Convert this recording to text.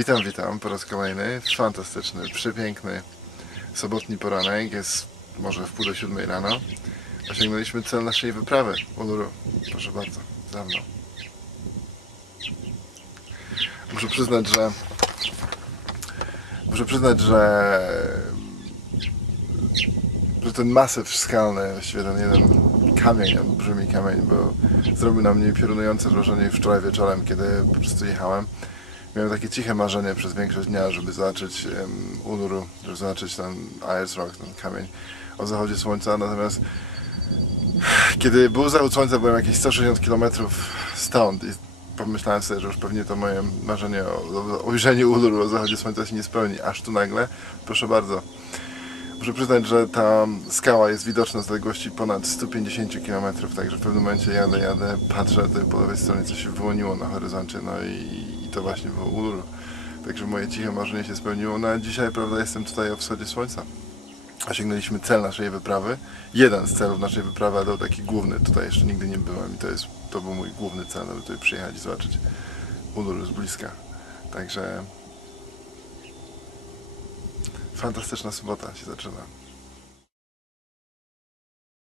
Witam, witam po raz kolejny. Fantastyczny, przepiękny sobotni poranek. Jest może w pół do siódmej rano. Osiągnęliśmy cel naszej wyprawy. Uluru, proszę bardzo, za mną. Muszę przyznać, że muszę przyznać, że że ten masyw skalny, właściwie ten jeden kamień, olbrzymi kamień, bo zrobił na mnie piorunujące wrażenie wczoraj wieczorem, kiedy po prostu jechałem. Miałem takie ciche marzenie przez większość dnia, żeby zobaczyć um, Uluru, żeby zobaczyć ten Ayers Rock, ten kamień o zachodzie słońca, natomiast kiedy był zachód słońca, byłem jakieś 160 km stąd i pomyślałem sobie, że już pewnie to moje marzenie o, o ujrzeniu Uluru o zachodzie słońca się nie spełni, aż tu nagle, proszę bardzo, Muszę przyznać, że ta skała jest widoczna z odległości ponad 150 km, także w pewnym momencie jadę, jadę, patrzę tutaj po lewej stronie, co się wyłoniło na horyzoncie, no i, i to właśnie było Uluru. Także moje ciche marzenie się spełniło. No a dzisiaj, prawda, jestem tutaj o wschodzie słońca. Osiągnęliśmy cel naszej wyprawy. Jeden z celów naszej wyprawy, ale taki główny. Tutaj jeszcze nigdy nie byłem i to, jest, to był mój główny cel, aby tutaj przyjechać i zobaczyć Uluru z bliska. Także fantastyczna sobota się zaczyna.